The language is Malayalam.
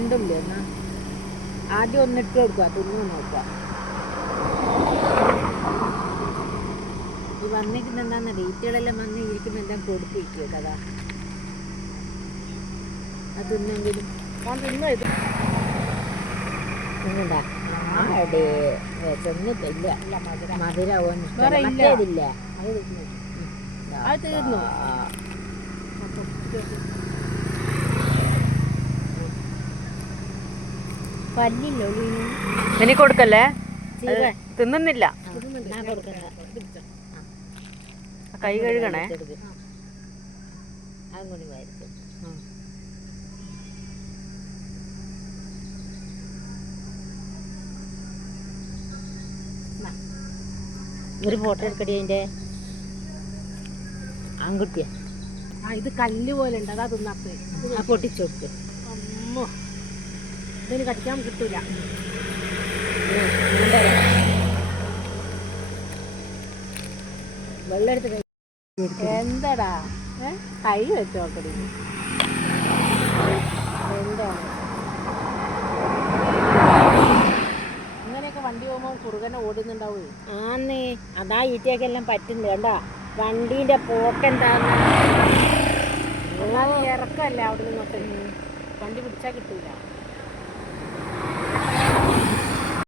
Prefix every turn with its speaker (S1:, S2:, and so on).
S1: രണ്ടുള്ളി എന്നാ? ആദ്യം ഒന്നിട്ട് കൊടുക്കുക തിന്നു നോക്കുക. ഈ വന്നിരിക്കുന്ന എന്താന്ന് ഡേറ്റുകളെല്ലാം വന്ന് എന്താ എല്ലാം കൊടുത്തിരിക്കുക കഥ? അത് തിന്നെങ്കിലും തിന്നണ്ടാ ആടെ മധുര. മറ്റേതില്ല.
S2: അത് തീർന്നു.
S3: ഇനി കൊടുക്കല്ലേ. തിന്നുന്നില്ല.
S1: ആ,
S3: കൈ കഴുകണേ.
S1: ഒരു ഫോട്ടോ എടുക്കടി അതിന്റെ ആൺകുട്ടിയാ.
S2: ആ ഇത് കല്ല് പോലെ ഉണ്ട്. അതാ തിന്നാത്തത്
S1: ആ പൊട്ടിച്ചോട്ട്
S2: അമ്മോ. ഇതിന് കടിക്കാൻ കിട്ടൂല.
S1: വെള്ളം
S2: എന്തടാ? കൈ വെച്ചോക്കടി എന്താണ് ഇങ്ങനെയൊക്കെ വണ്ടി പോകുമ്പോൾ കുറുകനെ ഓടുന്നുണ്ടാവൂ.
S1: ആന്നേ അതാ ഈറ്റയൊക്കെല്ലാം പറ്റുന്നത് കേട്ടാ വണ്ടീന്റെ പോക്കെന്താന്ന്
S2: ഇറക്കല്ലേ അവിടെ നിന്നൊക്കെ വണ്ടി പിടിച്ചാൽ കിട്ടൂല.